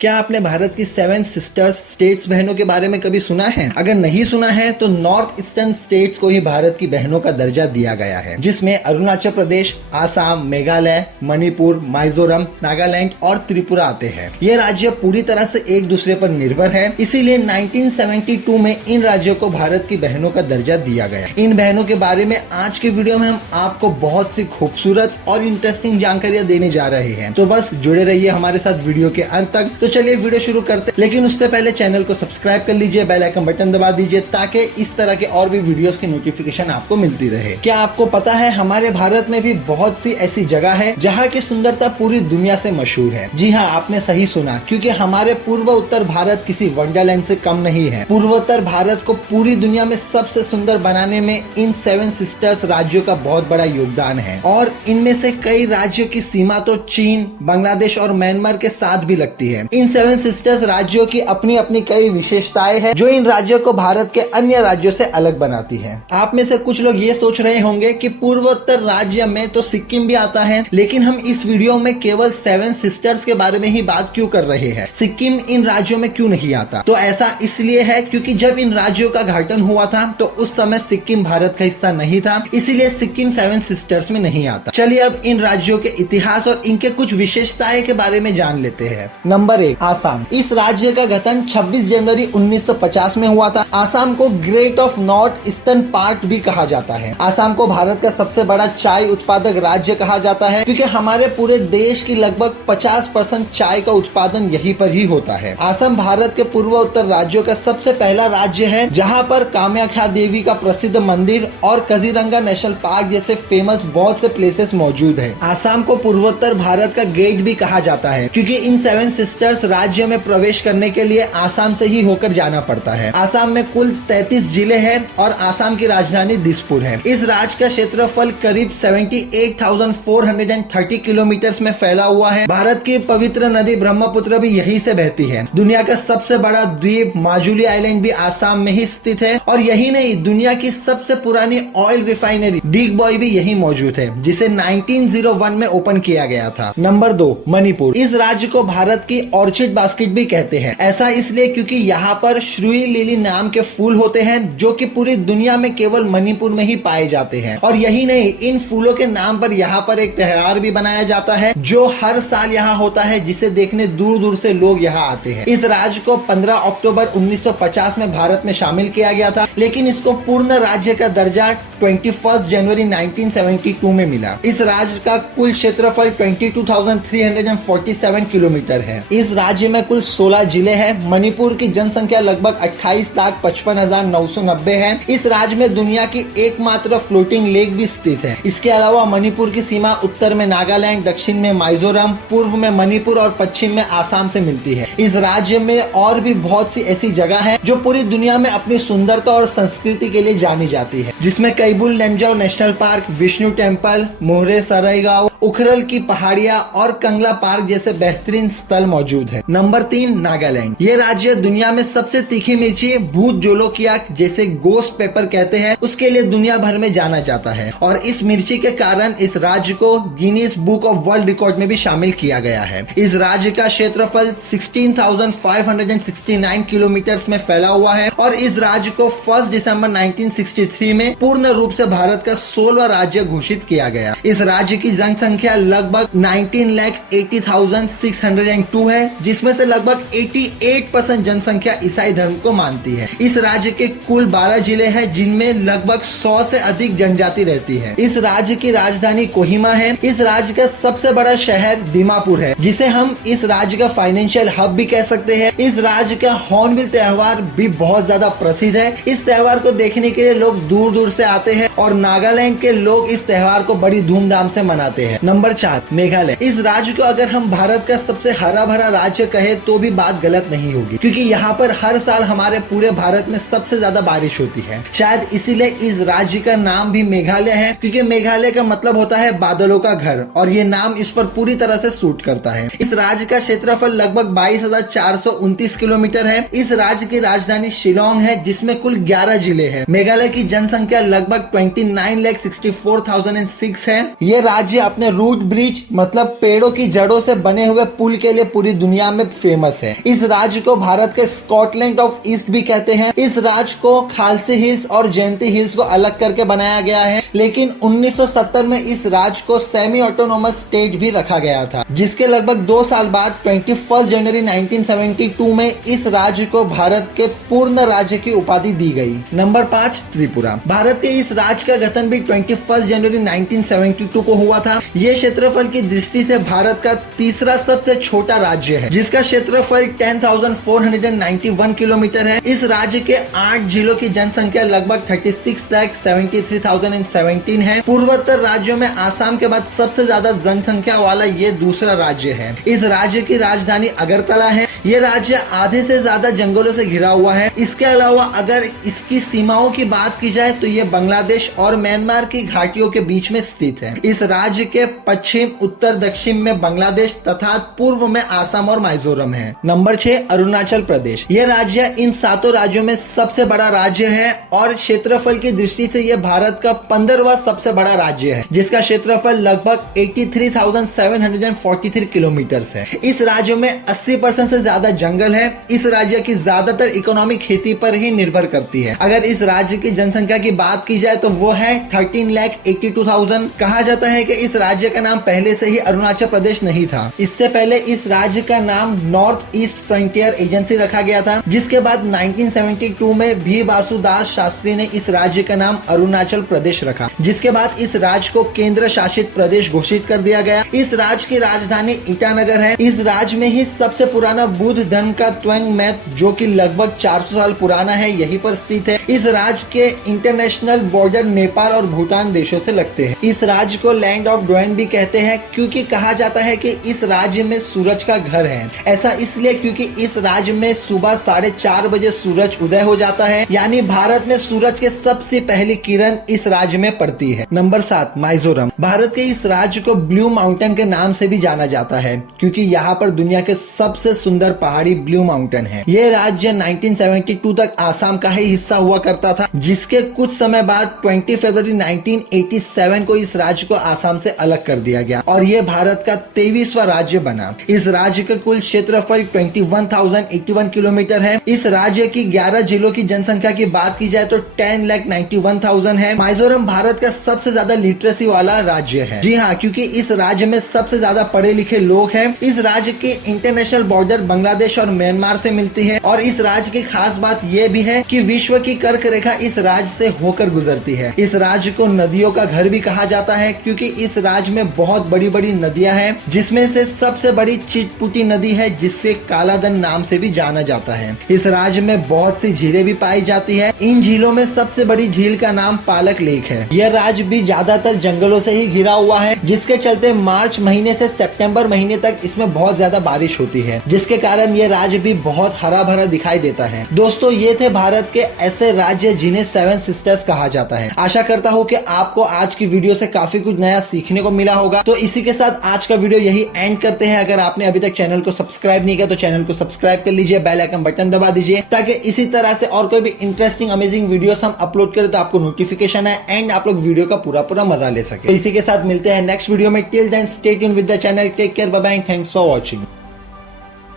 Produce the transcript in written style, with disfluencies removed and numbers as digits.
क्या आपने भारत की 7 सिस्टर्स स्टेट्स बहनों के बारे में कभी सुना है? अगर नहीं सुना है तो नॉर्थ ईस्टर्न स्टेट्स को ही भारत की बहनों का दर्जा दिया गया है, जिसमें अरुणाचल प्रदेश, आसाम, मेघालय, मणिपुर, मिजोरम, नागालैंड और त्रिपुरा आते हैं। ये राज्य पूरी तरह से एक दूसरे पर निर्भर है, इसीलिए 1972 में इन राज्यों को भारत की बहनों का दर्जा दिया गया। इन बहनों के बारे में आज के वीडियो में हम आपको बहुत सी खूबसूरत और इंटरेस्टिंग जानकारियां देने जा रहे हैं, तो बस जुड़े रहिए हमारे साथ वीडियो के अंत तक। तो चलिए वीडियो शुरू करते हैं, लेकिन उससे पहले चैनल को सब्सक्राइब कर लीजिए, बेल आइकन बटन दबा दीजिए ताकि इस तरह के और भी वीडियोस की नोटिफिकेशन आपको मिलती रहे। क्या आपको पता है हमारे भारत में भी बहुत सी ऐसी जगह है जहाँ की सुंदरता पूरी दुनिया से मशहूर है। जी हाँ, आपने सही सुना, क्योंकि हमारे पूर्व उत्तर भारत किसी वंडरलैंड से कम नहीं है। पूर्वोत्तर भारत को पूरी दुनिया में सबसे सुंदर बनाने में इन 7 सिस्टर्स राज्यों का बहुत बड़ा योगदान है, और इनमें से कई राज्यों की सीमा तो चीन, बांग्लादेश और म्यांमार के साथ भी लगती है। इन 7 सिस्टर्स राज्यों की अपनी अपनी कई विशेषताएं हैं जो इन राज्यों को भारत के अन्य राज्यों से अलग बनाती है। आप में से कुछ लोग ये सोच रहे होंगे कि पूर्वोत्तर राज्य में तो सिक्किम भी आता है, लेकिन हम इस वीडियो में केवल 7 सिस्टर्स के बारे में ही बात क्यों कर रहे हैं, सिक्किम इन राज्यों में क्यों नहीं आता? तो ऐसा इसलिए है क्योंकि जब इन राज्यों का गठन हुआ था तो उस समय सिक्किम भारत का हिस्सा नहीं था, इसीलिए सिक्किम 7 सिस्टर्स में नहीं आता। चलिए अब इन राज्यों के इतिहास और इनके कुछ विशेषताएं के बारे में जान लेते हैं। नंबर 1, आसाम। इस राज्य का गठन 26 जनवरी 1950 में हुआ था। आसाम को great of north eastern part भी कहा जाता है। आसाम को भारत का सबसे बड़ा चाय उत्पादक राज्य कहा जाता है, क्योंकि हमारे पूरे देश की लगभग 50% चाय का उत्पादन यहीं पर ही होता है। आसाम भारत के पूर्वोत्तर राज्यों का सबसे पहला राज्य है जहाँ पर कामाख्या देवी का प्रसिद्ध मंदिर और काजीरंगा नेशनल पार्क जैसे फेमस बहुत से प्लेसेस मौजूद है। आसाम को पूर्वोत्तर भारत का गेट भी कहा जाता है, क्योंकि इन 7 सिस्टर्स राज्य में प्रवेश करने के लिए आसाम से ही होकर जाना पड़ता है। आसाम में कुल 33 जिले हैं और आसाम की राजधानी दिसपुर है। इस राज्य का क्षेत्रफल करीब 78,430 किलोमीटर में फैला हुआ है। भारत की पवित्र नदी ब्रह्मपुत्र भी यहीं से बहती है। दुनिया का सबसे बड़ा द्वीप माजुली आइलैंड भी आसाम में ही स्थित है, और यही नहीं, दुनिया की सबसे पुरानी ऑयल रिफाइनरी डिगबॉय भी यही मौजूद है, जिसे 1901 में ओपन किया गया था। नंबर 2, मणिपुर। इस राज्य को भारत की ऑर्चिड बास्केट भी कहते हैं। ऐसा इसलिए क्योंकि यहाँ पर श्रुई लिली नाम के फूल होते हैं जो कि पूरी दुनिया में केवल मणिपुर में ही पाए जाते हैं। और यही नहीं, इन फूलों के नाम पर यहाँ पर एक त्योहार भी बनाया जाता है जो हर साल यहाँ होता है, जिसे देखने दूर दूर से लोग यहाँ आते हैं। इस राज्य को 15 अक्टूबर 1950 में भारत में शामिल किया गया था, लेकिन इसको पूर्ण राज्य का दर्जा 21 जनवरी 1972 में मिला। इस राज्य का कुल क्षेत्रफल 22,347 किलोमीटर है। इस राज्य में कुल 16 जिले हैं। मणिपुर की जनसंख्या लगभग 28,55,990 है। इस राज्य में दुनिया की एकमात्र फ्लोटिंग लेक भी स्थित है। इसके अलावा मणिपुर की सीमा उत्तर में नागालैंड, दक्षिण में मिजोरम, पूर्व में मणिपुर और पश्चिम में आसाम से मिलती है। इस राज्य में और भी बहुत सी ऐसी जगह है जो पूरी दुनिया में अपनी सुंदरता और संस्कृति के लिए जानी जाती है, जिसमें Keibul Lamjao national park, Vishnu temple, मोहरे सराय गांव, उखरल की पहाड़ियां और कंगला पार्क जैसे बेहतरीन स्थल मौजूद है। नंबर 3, नागालैंड। ये राज्य दुनिया में सबसे तीखी मिर्ची भूत जोलोकिया, जैसे गोस्ट पेपर कहते हैं, उसके लिए दुनिया भर में जाना जाता है, और इस मिर्ची के कारण इस राज्य को Guinness book of world record में भी शामिल किया गया है। इस राज्य का क्षेत्रफल 16,569 किलोमीटर में फैला हुआ है, और इस राज्य को 1 दिसंबर 1963 में पूर्ण रूप से भारत का 16वां राज्य घोषित किया गया। इस राज्य की जनसंख्या लगभग 19,80,602 है, जिसमें से लगभग 88% जनसंख्या ईसाई धर्म को मानती है। इस राज्य के कुल 12 जिले हैं, जिनमें लगभग 100 से अधिक जनजाति रहती है। इस राज्य की राजधानी कोहिमा है। इस राज्य का सबसे बड़ा शहर दीमापुर है, जिसे हम इस राज्य का फाइनेंशियल हब भी कह सकते हैं। इस राज्य का हॉर्नबिल त्योहार भी बहुत ज्यादा प्रसिद्ध है। इस त्योहार को देखने के लिए लोग दूर दूर से आते हैं, और नागालैंड के लोग इस त्योहार को बड़ी धूमधाम से मनाते हैं। नंबर 4, मेघालय। इस राज्य को अगर हम भारत का सबसे हरा भरा राज्य कहे तो भी बात गलत नहीं होगी, क्योंकि यहाँ पर हर साल हमारे पूरे भारत में सबसे ज्यादा बारिश होती है। शायद इसीलिए इस राज्य का नाम भी मेघालय है, क्योंकि मेघालय का मतलब होता है बादलों का घर, और ये नाम इस पर पूरी तरह से सूट करता है। इस राज्य का क्षेत्रफल लगभग 22,429 किलोमीटर है। इस राज्य की राजधानी शिलोंग है, जिसमें कुल 11 जिले हैं। मेघालय की जनसंख्या लगभग 29,64,006 है। ये राज्य अपने रूट ब्रिज मतलब पेड़ों की जड़ों से बने हुए पुल के लिए पूरी दुनिया में फेमस है। इस राज्य को भारत के स्कॉटलैंड ऑफ ईस्ट भी कहते हैं। इस राज्य को खालसी हिल्स और जयंती हिल्स को अलग करके बनाया गया है, लेकिन 1970 में इस राज्य को सेमी ऑटोनोमस स्टेट भी रखा गया था, जिसके लगभग 2 साल बाद 21 जनवरी 1972 में इस राज्य को भारत के पूर्ण राज्य की उपाधि दी गई। नंबर 5, त्रिपुरा। भारत के इस राज्य का गठन भी 21 जनवरी 1972 को हुआ था। ये क्षेत्रफल की दृष्टि से भारत का तीसरा सबसे छोटा राज्य है, जिसका क्षेत्रफल 10,491 किलोमीटर है। इस राज्य के 8 जिलों की जनसंख्या लगभग 36,73,017 है। पूर्वोत्तर राज्यों में आसाम के बाद सबसे ज्यादा जनसंख्या वाला ये दूसरा राज्य है। इस राज्य की राजधानी अगरतला है। ये राज्य आधे से ज्यादा जंगलों से घिरा हुआ है। इसके अलावा अगर इसकी सीमाओं की बात की जाए तो ये बांग्लादेश और म्यांमार की घाटियों के बीच में स्थित है। इस राज्य के पश्चिम, उत्तर, दक्षिण में बांग्लादेश तथा पूर्व में आसाम और मिजोरम है। नंबर 6, अरुणाचल प्रदेश। यह राज्य इन 7 राज्यों में सबसे बड़ा राज्य है और क्षेत्रफल की दृष्टि से यह भारत का 15वां सबसे बड़ा राज्य है, जिसका क्षेत्रफल लगभग 83,743 किलोमीटर है। इस राज्य में 80% से ज्यादा जंगल है। इस राज्य की ज्यादातर इकोनॉमी खेती पर ही निर्भर करती है। अगर इस राज्य की जनसंख्या की बात की जाए तो वो है 13,82,000। कहा जाता है कि इस राज्य का नाम पहले से ही अरुणाचल प्रदेश नहीं था। इससे पहले इस राज्य का नाम नॉर्थ ईस्ट फ्रंटियर एजेंसी रखा गया था, जिसके बाद 1972 में भी वासुदास शास्त्री ने इस राज्य का नाम अरुणाचल प्रदेश रखा, जिसके बाद इस राज्य को केंद्र शासित प्रदेश घोषित कर दिया गया। इस राज्य की राजधानी ईटानगर है। इस राज्य में ही सबसे पुराना बुद्ध धर्म का त्वंग मैथ, जो कि लगभग 400 साल पुराना है, यहीं पर स्थित है। इस राज्य के इंटरनेशनल बॉर्डर नेपाल और भूटान देशों से लगते हैं। इस राज्य को लैंड ऑफ ड्वेन भी कहते हैं, क्योंकि कहा जाता है कि इस राज्य में सूरज का घर है। ऐसा इसलिए क्योंकि इस राज्य में सुबह 4:30 बजे सूरज उदय हो जाता है, यानी भारत में सूरज के सबसे पहली किरण इस राज्य में पड़ती है। नंबर 7, मिजोरम। भारत के इस राज्य को ब्लू माउंटेन के नाम से भी जाना जाता है, क्योंकि यहाँ पर दुनिया के सबसे सुंदर पहाड़ी ब्लू माउंटेन है। यह राज्य 1972 तक आसाम का ही हिस्सा हुआ करता था, जिसके कुछ समय बाद 20 फरवरी 1987 को इस राज्य को आसाम से अलग कर दिया गया और यह भारत का 23वां राज्य बना। इस राज्य का कुल क्षेत्रफल 21,081 किलोमीटर है। इस राज्य की 11 जिलों की जनसंख्या की बात की जाए तो 10,91,000 है। मिजोरम भारत का सबसे ज्यादा लिटरेसी वाला राज्य है। जी हाँ, क्योंकि इस राज्य में सबसे ज्यादा पढ़े लिखे लोग हैं। इस राज्य के इंटरनेशनल बॉर्डर बांग्लादेश और म्यांमार से मिलती है और इस राज्य की खास बात यह भी है कि विश्व की कर्क रेखा इस राज्य से होकर गुजरती है। इस राज्य को नदियों का घर भी कहा जाता है, क्योंकि इस राज्य में बहुत बड़ी बड़ी नदियां हैं, जिसमें से सबसे बड़ी चिटपुटी नदी है, जिससे कालाधन नाम से भी जाना जाता है। इस राज्य में बहुत सी झीलें भी पाई जाती है। इन झीलों में सबसे बड़ी झील का नाम पालक लेक है। यह राज्य भी ज्यादातर जंगलों से ही घिरा हुआ है, जिसके चलते मार्च महीने से सितंबर महीने तक इसमें बहुत ज्यादा बारिश होती है, जिसके कारण यह राज्य भी बहुत हरा भरा दिखाई देता है। दोस्तों, ये थे भारत के ऐसे राज्य जिन्हें 7 सिस्टर्स कहा जाता है। आशा करता हूँ कि आपको आज की वीडियो से काफी कुछ नया सीखने को मिला होगा। तो इसी के साथ आज का वीडियो यही एंड करते हैं। अगर आपने अभी तक चैनल को सब्सक्राइब नहीं किया तो चैनल को सब्सक्राइब कर लीजिए, बेल आइकन बटन दबा दीजिए, ताकि इसी तरह से और कोई भी इंटरेस्टिंग अमेजिंग वीडियोस हम अपलोड करें तो आपको नोटिफिकेशन है एंड आप लोग वीडियो का पूरा मजा ले सके। तो इसी के साथ मिलते हैं नेक्स्ट वीडियो में। Till then stay tuned with the channel. Take care, bye bye, thanks for watching.